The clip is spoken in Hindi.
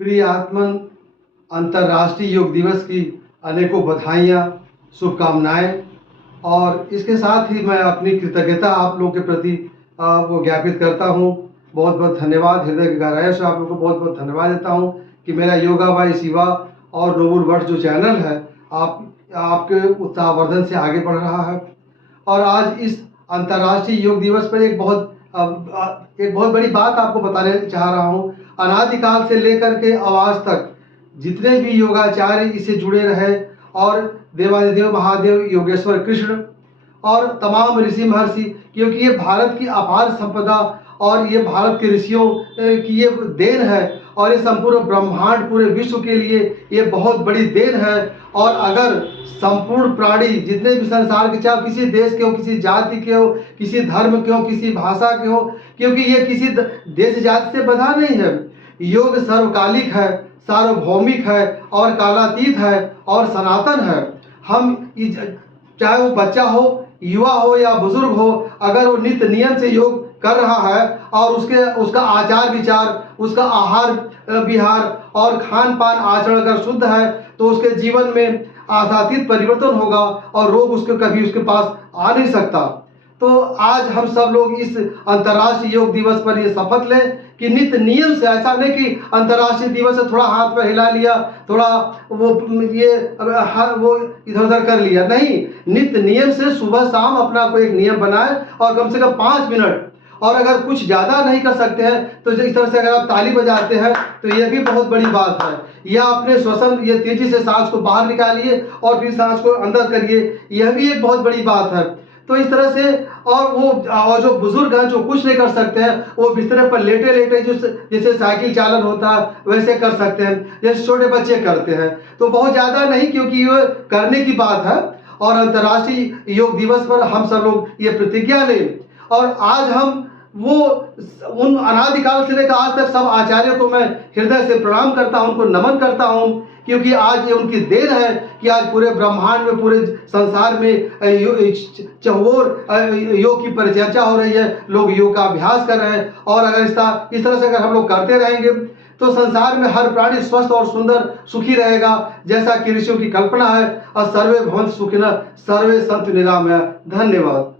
प्रिय आत्मन, अंतर्राष्ट्रीय योग दिवस की अनेकों बधाइयाँ, शुभकामनाएं। और इसके साथ ही मैं अपनी कृतज्ञता आप लोगों के प्रति वो ज्ञापित करता हूँ। बहुत बहुत धन्यवाद, हृदय की गहराइयों से आप लोगों को बहुत बहुत धन्यवाद देता हूँ कि मेरा योगा बाय शिवा और नोबल वर्ड्स जो चैनल है आपके उत्साहवर्धन से आगे बढ़ रहा है। और आज इस अंतर्राष्ट्रीय योग दिवस पर एक बहुत बड़ी बात आपको बताने चाह रहा हूँ। अनादिकाल से लेकर के आज तक जितने भी योगाचार्य इससे जुड़े रहे और देवादिदेव महादेव योगेश्वर कृष्ण और तमाम ऋषि महर्षि, क्योंकि ये भारत की अपार संपदा और ये भारत के ऋषियों की ये देन है और ये संपूर्ण ब्रह्मांड पूरे विश्व के लिए ये बहुत बड़ी देन है। और अगर संपूर्ण प्राणी जितने भी संसार के, चाहे किसी देश के हो, किसी जाति के हो, किसी धर्म के हो, किसी भाषा के हो, क्योंकि ये किसी देश जाति से बंधा नहीं है। योग सर्वकालिक है, सार्वभौमिक है और कालातीत है और सनातन है। हम चाहे वो बच्चा हो, युवा हो या बुजुर्ग हो, अगर वो नित्य नियम से योग कर रहा है और उसका आचार विचार, उसका आहार विहार और खान पान आचरण अगर शुद्ध है तो उसके जीवन में आशातीत परिवर्तन होगा और रोग कभी उसके पास आ नहीं सकता। तो आज हम सब लोग इस अंतर्राष्ट्रीय योग दिवस पर ये शपथ लें कि नित्य नियम से, ऐसा नहीं कि अंतर्राष्ट्रीय दिवस से थोड़ा हाथ पर हिला लिया, थोड़ा वो इधर उधर कर लिया, नहीं, नित्य नियम से सुबह शाम अपना कोई एक नियम बनाए और कम से कम 5 मिनट, और अगर कुछ ज़्यादा नहीं कर सकते हैं तो इस तरह से अगर आप ताली बजाते हैं तो यह भी बहुत बड़ी बात है। या अपने श्वसन ये तेजी से सांस को बाहर निकालिए और फिर सांस को अंदर करिए, यह भी एक बहुत बड़ी बात है। तो इस तरह से और जो बुजुर्ग हैं जो कुछ नहीं कर सकते हैं वो बिस्तर पर लेटे लेटे जैसे साइकिल चालन होता है वैसे कर सकते हैं, जैसे छोटे बच्चे करते हैं। तो बहुत ज़्यादा नहीं, क्योंकि ये करने की बात है। और अंतर्राष्ट्रीय योग दिवस पर हम सब लोग ये प्रतिज्ञा लें। और आज हम उन अनादिकाल से लेकर आज तक सब आचार्यों को मैं हृदय से प्रणाम करता हूं, उनको नमन करता हूं, क्योंकि आज ये उनकी देन है कि आज पूरे ब्रह्मांड में, पूरे संसार में चहुओर योग की परिचर्चा हो रही है, लोग योग का अभ्यास कर रहे हैं। और अगर इस तरह से अगर हम लोग करते रहेंगे तो संसार में हर प्राणी स्वस्थ और सुंदर सुखी रहेगा, जैसा कि ऋषियों की कल्पना है। और सर्वे भवन्तु सुखिनः सर्वे सन्तु निरामया। धन्यवाद।